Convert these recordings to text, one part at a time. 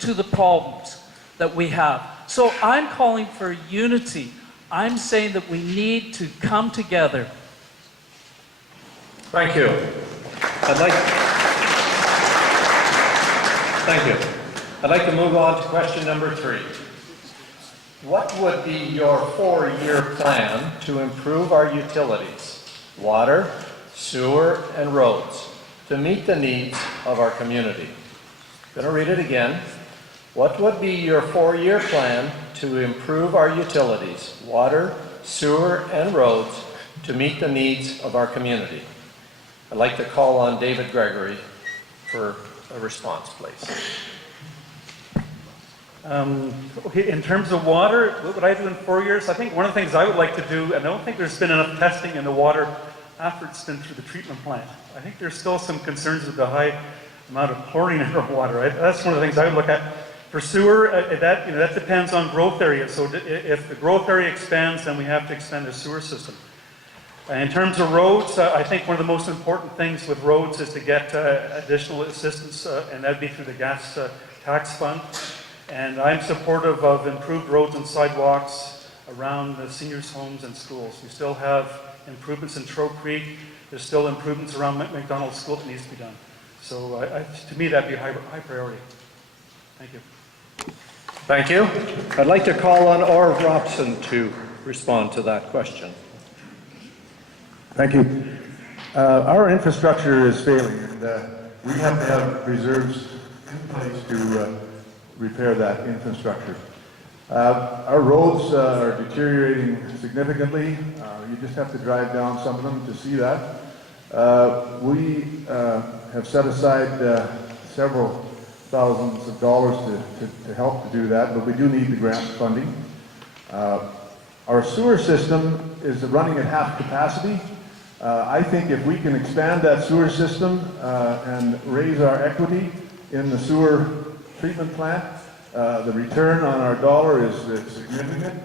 to the problems that we have. So I'm calling for unity. I'm saying that we need to come together. Thank you. Thank you. I'd like to move on to question number 3. What would be your 4-year plan to improve our utilities, water, sewer, and roads, to meet the needs of our community? I'm going to read it again. What would be your 4-year plan to improve our utilities, water, sewer, and roads, to meet the needs of our community? I'd like to call on David Gregory for a response, please. Okay, in terms of water, what would I do in 4 years? I think one of the things I would like to do, and I don't think there's been enough testing in the water after it's been through the treatment plant. I think there's still some concerns with the high amount of chlorine in our water. That's one of the things I would look at. For sewer, that depends on growth area. So if the growth area expands, then we have to expand the sewer system. In terms of roads, I think one of the most important things with roads is to get additional assistance, and that'd be through the gas tax fund. And I'm supportive of improved roads and sidewalks around the seniors' homes and schools. We still have improvements in Trout Creek. There's still improvements around McDonald School that needs to be done. So to me, that'd be a high priority. Thank you. Thank you. I'd like to call on Orv Robson to respond to that question. Thank you. Our infrastructure is failing, and we have to have reserves in place to repair that infrastructure. Our roads are deteriorating significantly. You just have to drive down some of them to see that. We have set aside several thousands of dollars to help to do that, but we do need the grant funding. Our sewer system is running at half capacity. I think if we can expand that sewer system and raise our equity in the sewer treatment plant, the return on our dollar is significant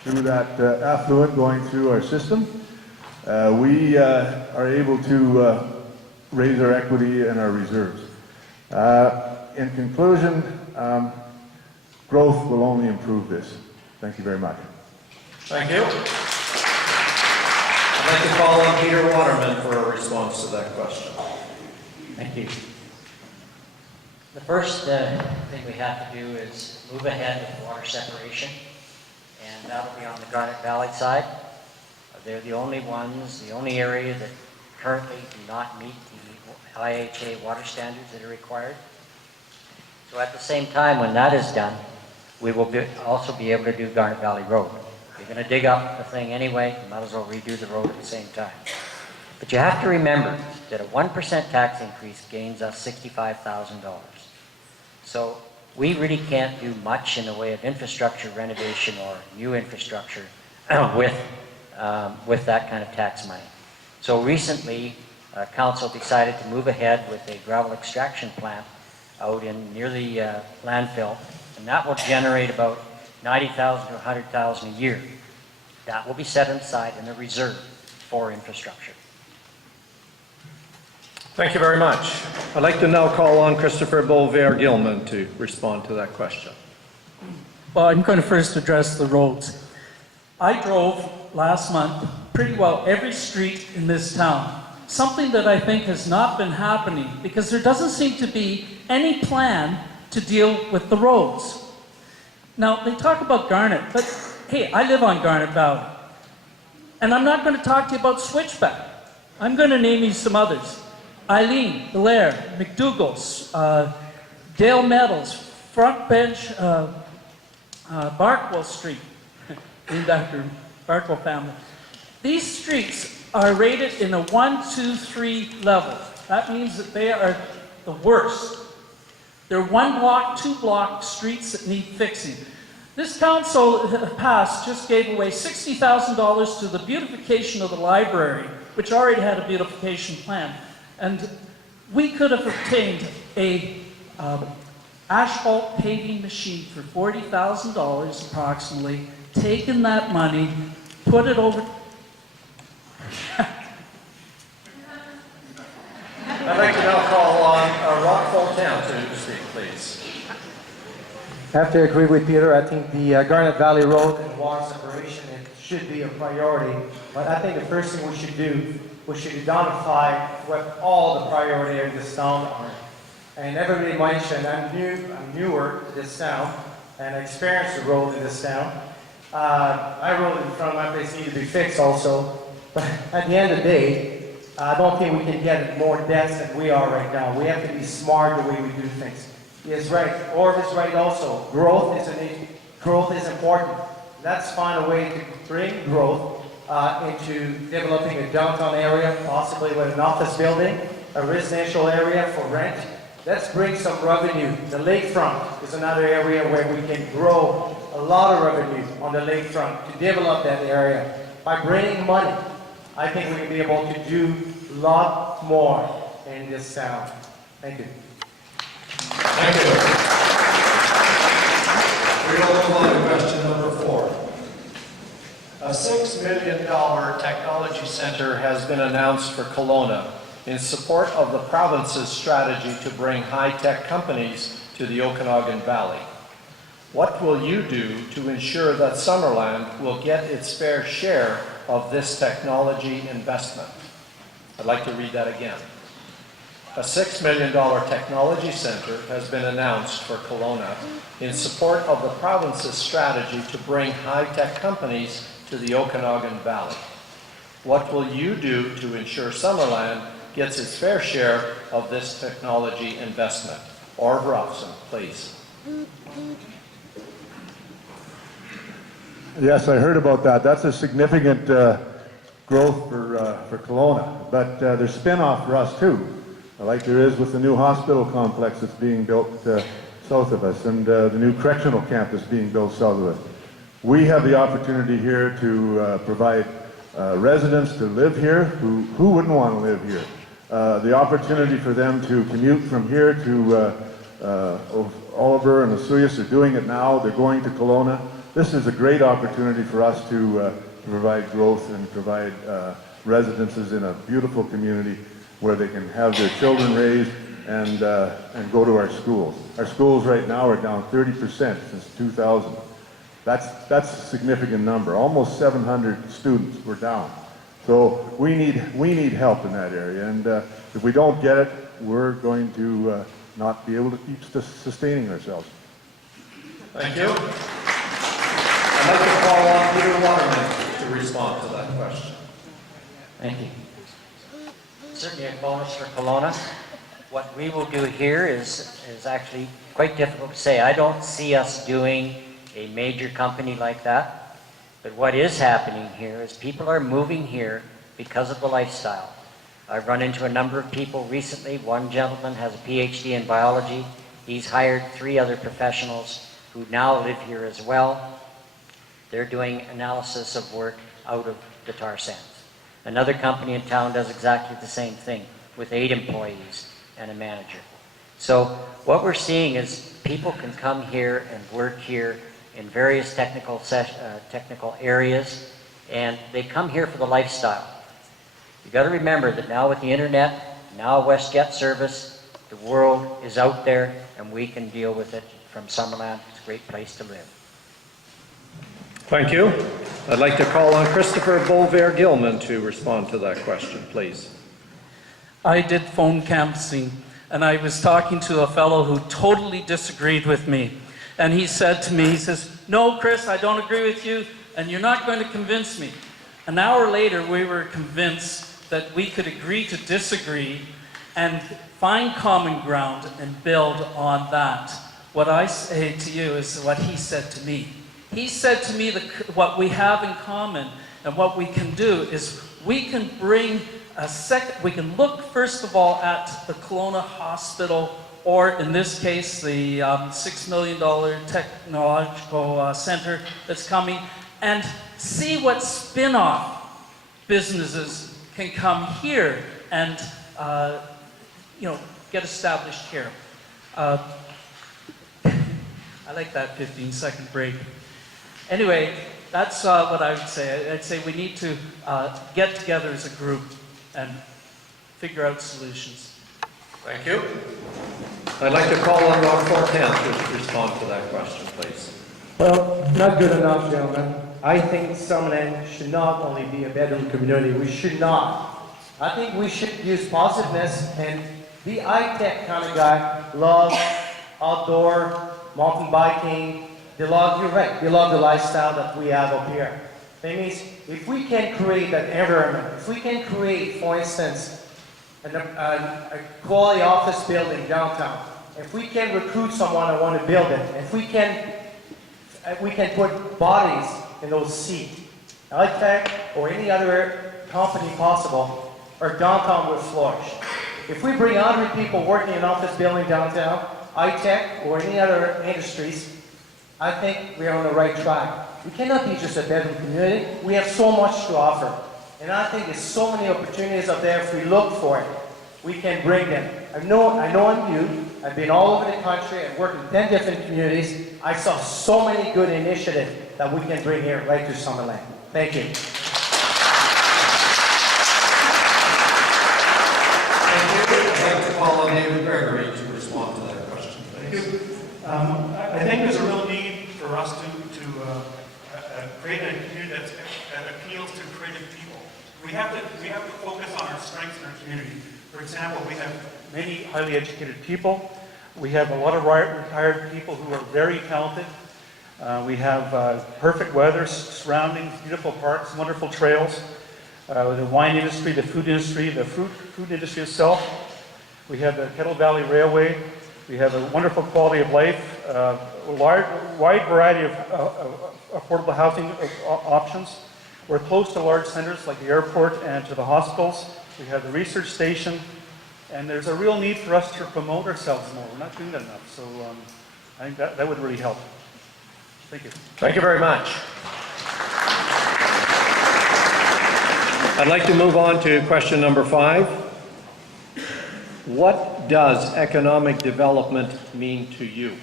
through that affluent going through our system. We are able to raise our equity and our reserves. In conclusion, growth will only improve this. Thank you very much. Thank you. I'd like to call on Peter Waterman for a response to that question. Thank you. The first thing we have to do is move ahead with water separation, and that'll be on the Garnet Valley side. They're the only ones, the only area that currently do not meet the IHA water standards that are required. So at the same time, when that is done, we will also be able to do Garnet Valley Road. You're going to dig up the thing anyway, you might as well redo the road at the same time. But you have to remember that a 1% tax increase gains us $65,000. So we really can't do much in the way of infrastructure renovation or new infrastructure with that kind of tax money. So recently, Council decided to move ahead with a gravel extraction plant out near the landfill, and that will generate about $90,000 to $100,000 a year. That will be set aside in the reserve for infrastructure. Thank you very much. I'd like to now call on Christopher Beauvais-Gilman to respond to that question. Well, I'm going to first address the roads. I drove last month pretty well every street in this town. Something that I think has not been happening because there doesn't seem to be any plan to deal with the roads. Now, they talk about Garnet, but hey, I live on Garnet Valley. And I'm not going to talk to you about Switchback. I'm going to name you some others. Eileen, Belair, McDougall's, Dale Meadows, Front Bench, Barkwell Street, named after Barkwell family. These streets are rated in a 1, 2, 3 level. That means that they are the worst. They're 1 block, 2 block streets that need fixing. This council passed just gave away $60,000 to the beautification of the library, which already had a beautification plan. And we could have obtained a asphalt paving machine for $40,000 approximately, taken that money, put it over. I'd like to now call on Rock Fontaine to speak, please. I have to agree with Peter. I think the Garnet Valley Road and water separation, it should be a priority. But I think the first thing we should do, we should identify what all the priority areas of this town are. And everybody mentioned, I'm newer to this town, and I experienced the road in this town. I rode in front of my place, need to be fixed also. But at the end of the day, I don't think we can get it more dense than we are right now. We have to be smart the way we do things. He is right. Orv is right also. Growth is important. Let's find a way to bring growth into developing a downtown area, possibly with an office building, a residential area for rent. Let's bring some revenue. The lakefront is another area where we can grow a lot of revenue on the lakefront to develop that area. By bringing money, I think we can be able to do a lot more in this town. Thank you. Thank you. We will move on to question number 4. A $6 million technology center has been announced for Kelowna in support of the province's strategy to bring high-tech companies to the Okanagan Valley. What will you do to ensure that Summerland will get its fair share of this technology investment? I'd like to read that again. A $6 million technology center has been announced for Kelowna in support of the province's strategy to bring high-tech companies to the Okanagan Valley. What will you do to ensure Summerland gets its fair share of this technology investment? Orv Robson, please. Yes, I heard about that. That's a significant growth for Kelowna, but there's spin-off for us too, like there is with the new hospital complex that's being built south of us, and the new correctional campus being built south of us. We have the opportunity here to provide residents to live here who wouldn't want to live here. The opportunity for them to commute from here to Oliver and Osoyoos are doing it now. They're going to Kelowna. This is a great opportunity for us to provide growth and provide residences in a beautiful community where they can have their children raised and go to our schools. Our schools right now are down 30% since 2000. That's a significant number. Almost 700 students were down. So we need help in that area, and if we don't get it, we're going to not be able to keep sustaining ourselves. Thank you. I'd like to call on Peter Waterman to respond to that question. Thank you. Certainly a bonus for Kelowna. What we will do here is actually quite difficult to say. I don't see us doing a major company like that. But what is happening here is people are moving here because of the lifestyle. I've run into a number of people recently. One gentleman has a PhD in biology. He's hired 3 other professionals who now live here as well. They're doing analysis of work out of the tar sands. Another company in town does exactly the same thing with 8 employees and a manager. So what we're seeing is people can come here and work here in various technical areas, and they come here for the lifestyle. You got to remember that now with the internet, now WestJet service, the world is out there, and we can deal with it from Summerland. It's a great place to live. Thank you. I'd like to call on Christopher Bolver-Gilman to respond to that question, please. I did phone canvassing, and I was talking to a fellow who totally disagreed with me. And he said to me, he says, "No, Chris, I don't agree with you, and you're not going to convince me." An hour later, we were convinced that we could agree to disagree and find common ground and build on that. What I say to you is what he said to me. He said to me that what we have in common and what we can do is we can bring we can look first of all at the Kelowna Hospital, or in this case, the $6 million technological center that's coming, and see what spin-off businesses can come here and get established here. I like that 15-second break. Anyway, that's what I would say. I'd say we need to get together as a group and figure out solutions. Thank you. I'd like to call on Rob Fortin to respond to that question, please. Well, not good enough, gentlemen. I think Summerland should not only be a bedroom community. We should not. I think we should use positiveness and be high-tech kind of guy. Love outdoor, mountain biking. You're right. They love the lifestyle that we have up here. That means if we can create that environment, if we can create, for instance, a quality office building downtown, if we can recruit someone to want to build it, if we can put bodies in those seats, high-tech or any other company possible, our downtown will flourish. If we bring 100 people working in an office building downtown, high-tech or any other industries, I think we are on the right track. We cannot be just a bedroom community. We have so much to offer. And I think there's so many opportunities out there. If we look for it, we can bring them. I know I'm new. I've been all over the country. I've worked in 10 different communities. I saw so many good initiatives that we can bring here right to Summerland. Thank you. Thank you. I'd like to call on David Gregory to respond to that question, please. I think there's a real need for us to create a community that appeals to creative people. We have to focus on our strengths in our community. For example, we have many highly educated people. We have a lot of retired people who are very talented. We have perfect weather, surroundings, beautiful parks, wonderful trails. The wine industry, the food industry, the food industry itself. We have the Kettle Valley Railway. We have a wonderful quality of life, a wide variety of affordable housing options. We're close to large centers like the airport and to the hospitals. We have the research station, and there's a real need for us to promote ourselves more. We're not doing that enough, so I think that would really help. Thank you. Thank you very much. I'd like to move on to question number 5. What does economic development mean to you?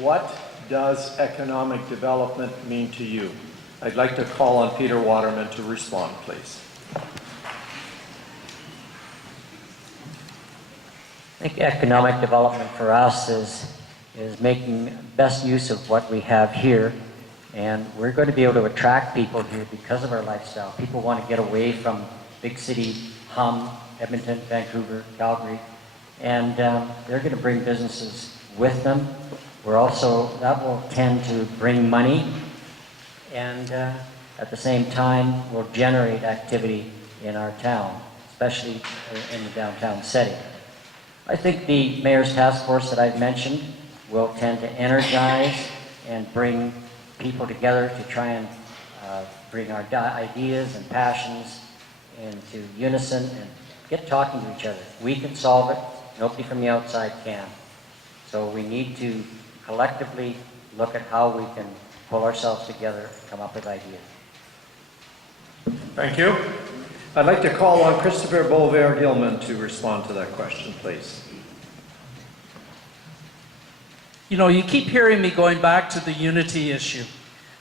What does economic development mean to you? I'd like to call on Peter Waterman to respond, please. I think economic development for us is making best use of what we have here. And we're going to be able to attract people here because of our lifestyle. People want to get away from big city hum, Edmonton, Vancouver, Calgary, and they're going to bring businesses with them. That will tend to bring money, and at the same time will generate activity in our town, especially in the downtown setting. I think the Mayor's Task Force that I've mentioned will tend to energize and bring people together to try and bring our ideas and passions into unison and get talking to each other. We can solve it. Nobody from the outside can. So we need to collectively look at how we can pull ourselves together and come up with ideas. Thank you. I'd like to call on Christopher Boulevard-Gilman to respond to that question, please. You know, you keep hearing me going back to the unity issue.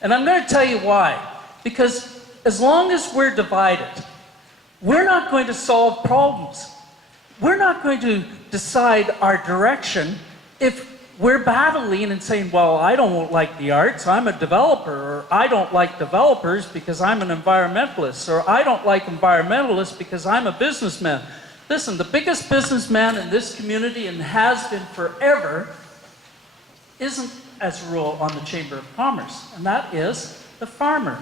And I'm going to tell you why. Because as long as we're divided, we're not going to solve problems. We're not going to decide our direction if we're battling and saying, well, I don't like the arts, I'm a developer, or I don't like developers because I'm an environmentalist, or I don't like environmentalists because I'm a businessman. Listen, the biggest businessman in this community, and has been forever, isn't, as a rule, on the Chamber of Commerce, and that is the farmer.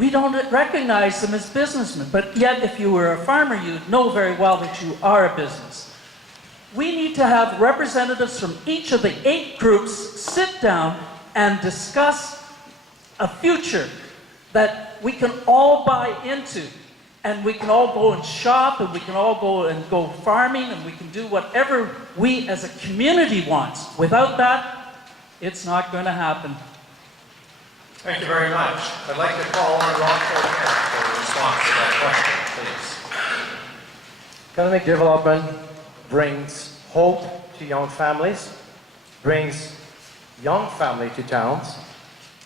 We don't recognize them as businessmen, but yet if you were a farmer, you'd know very well that you are a business. We need to have representatives from each of the 8 groups sit down and discuss a future that we can all buy into, and we can all go and shop, and we can all go farming, and we can do whatever we as a community wants. Without that, it's not going to happen. Thank you very much. I'd like to call on Rob Fortin for a response to that question, please. Economic development brings hope to young families, brings young family to towns,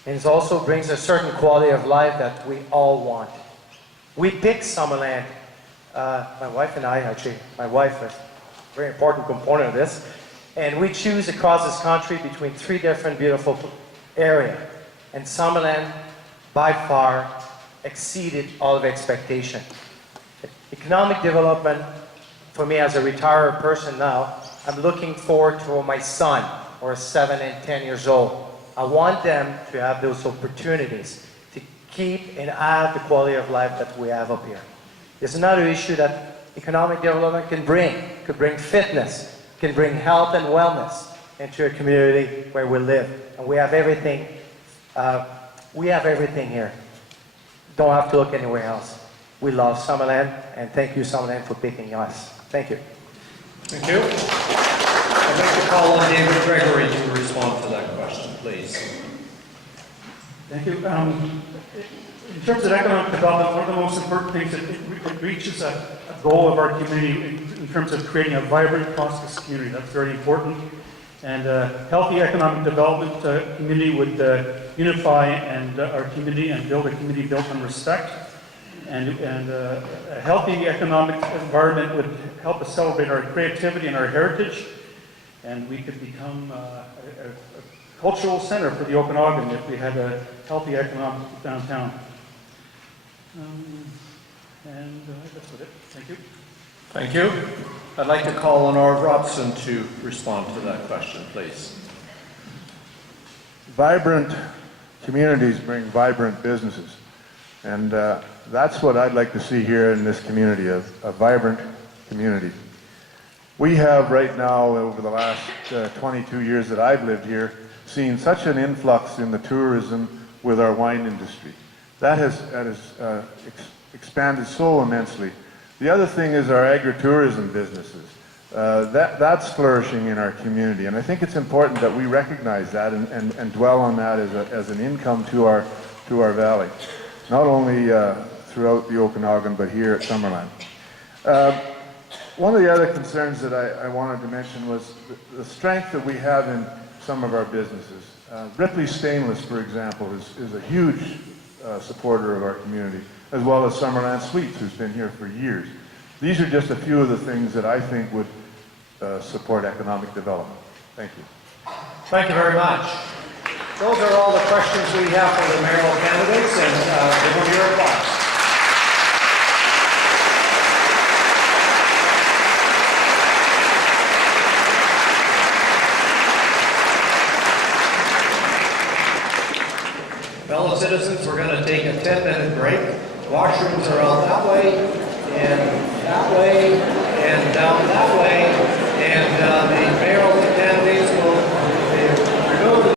and it also brings a certain quality of life that we all want. We picked Summerland, my wife and I, actually, my wife very important component of this. And we choose across this country between 3 different beautiful areas. And Summerland, by far, exceeded all of expectation. Economic development, for me as a retired person now, I'm looking forward to my son, or 7 and 10 years old. I want them to have those opportunities to keep and add the quality of life that we have up here. There's another issue that economic development can bring. It could bring fitness, can bring health and wellness into a community where we live. And we have everything. We have everything here. Don't have to look anywhere else. We love Summerland, and thank you, Summerland, for picking us. Thank you. Thank you. I'd like to call on David Gregory to respond to that question, please. Thank you. In terms of economic development, one of the most important things that it reaches a goal of our community in terms of creating a vibrant, prosperous community. That's very important. And healthy economic development community would unify our community and build a community built on respect. And a healthy economic environment would help us celebrate our creativity and our heritage. And we could become a cultural center for the Okanagan if we had a healthy economic downtown. That's it. Thank you. Thank you. I'd like to call on Orv Robson to respond to that question, please. Vibrant communities bring vibrant businesses. And that's what I'd like to see here in this community, a vibrant community. We have right now, over the last 22 years that I've lived here, seen such an influx in the tourism with our wine industry. That has expanded so immensely. The other thing is our agritourism businesses. That's flourishing in our community, and I think it's important that we recognize that and dwell on that as an income to our valley, not only throughout the Okanagan, but here at Summerland. One of the other concerns that I wanted to mention was the strength that we have in some of our businesses. Ripley Stainless, for example, is a huge supporter of our community, as well as Summerland Sweets, who's been here for years. These are just a few of the things that I think would support economic development. Thank you. Thank you very much. Those are all the questions we have for the mayoral candidates, and give them your applause. Fellow citizens, we're going to take a 10-minute break. Washrooms are out that way, and down that way, and the